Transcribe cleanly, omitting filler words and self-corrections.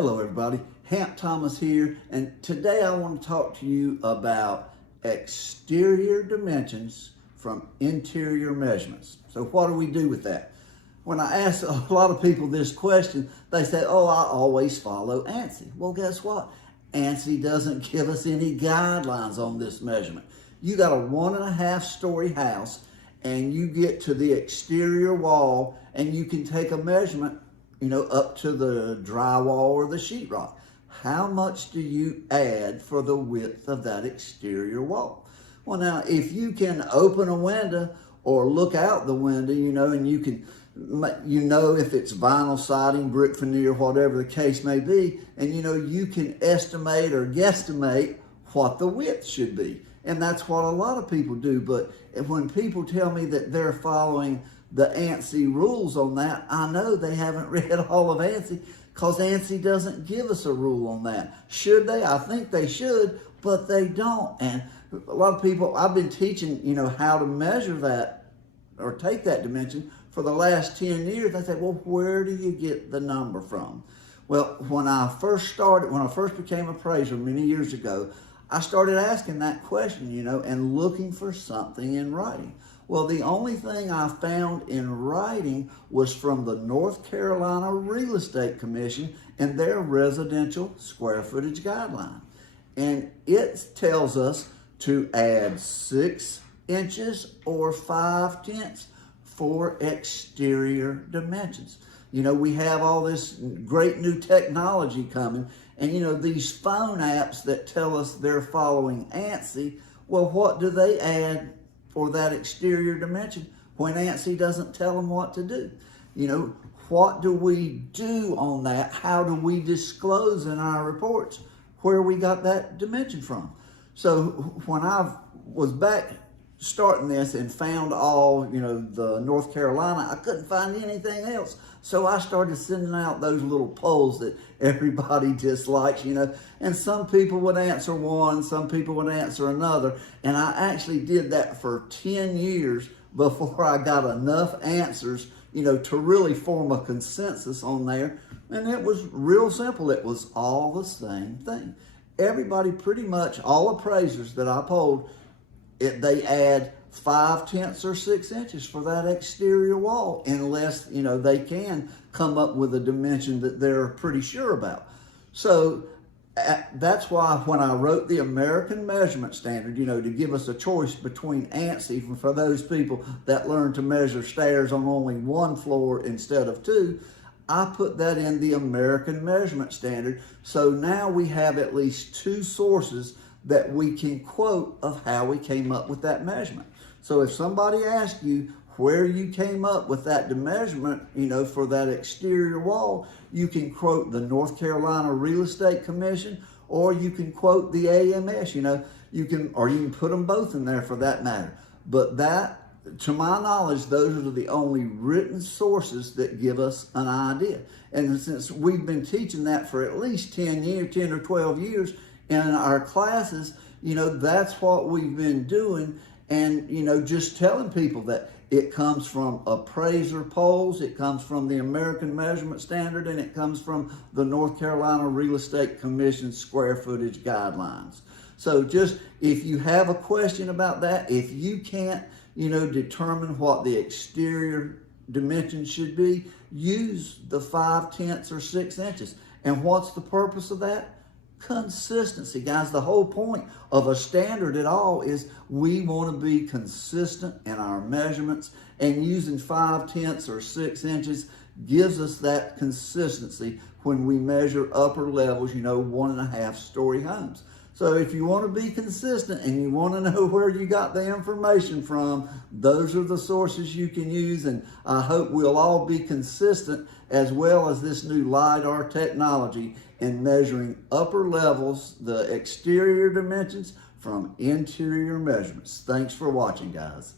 Hello everybody, Hamp Thomas here, and today I want to talk to you about exterior dimensions from interior measurements. So what do we do with that? When I ask a lot of people this question, they say, oh, I always follow ANSI. Well, guess what? ANSI doesn't give us any guidelines on this measurement. You got a 1.5 story house and you get to the exterior wall and you can take a measurement, up to the drywall or the sheetrock. How much do you add for the width of that exterior wall? Well, now, if you can open a window or look out the window, and you can, if it's vinyl siding, brick veneer, whatever the case may be, and you can estimate or guesstimate what the width should be. And that's what a lot of people do. But when people tell me that they're following the ANSI rules on that, I know they haven't read all of ANSI, because ANSI doesn't give us a rule on that. Should they? I think they should, but they don't. And a lot of people, I've been teaching, how to measure that or take that dimension for the last 10 years. I say, well, where do you get the number from? Well, when I first became appraiser many years ago, I started asking that question, and looking for something in writing. Well, the only thing I found in writing was from the North Carolina Real Estate Commission and their residential square footage guideline. And it tells us to add 6 inches or 5/10 for exterior dimensions. We have all this great new technology coming, and these phone apps that tell us they're following ANSI, well, what do they add for that exterior dimension when ANSI doesn't tell them what to do? What do we do on that? How do we disclose in our reports where we got that dimension from? So when I was back starting this and found all, the North Carolina, I couldn't find anything else. So I started sending out those little polls that everybody dislikes, and some people would answer one, some people would answer another. And I actually did that for 10 years before I got enough answers, to really form a consensus on there. And it was real simple. It was all the same thing. Everybody, pretty much all appraisers that I polled, they add 5/10 or 6 inches for that exterior wall, unless, they can come up with a dimension that they're pretty sure about. So that's why when I wrote the American Measurement Standard, to give us a choice between ANSI for those people that learn to measure stairs on only 1 floor instead of 2, I put that in the American Measurement Standard. So now we have at least 2 sources that we can quote of how we came up with that measurement. So if somebody asks you where you came up with that measurement, for that exterior wall, you can quote the North Carolina Real Estate Commission, or you can quote the AMS, you can put them both in there for that matter. But that, to my knowledge, those are the only written sources that give us an idea. And since we've been teaching that for at least 10 or 12 years in our classes, that's what we've been doing. And, just telling people that it comes from appraiser polls, it comes from the American Measurement Standard, and it comes from the North Carolina Real Estate Commission square footage guidelines. So just, if you have a question about that, if you can't, determine what the exterior dimensions should be, use the 5/10 or 6 inches. And what's the purpose of that? Consistency, guys. The whole point of a standard at all is we want to be consistent in our measurements, and using 5/10 or 6 inches gives us that consistency when we measure upper levels, 1.5 story homes. So if you want to be consistent and you want to know where you got the information from, those are the sources you can use. And I hope we'll all be consistent, as well as this new LiDAR technology, in measuring upper levels, the exterior dimensions from interior measurements. Thanks for watching, guys.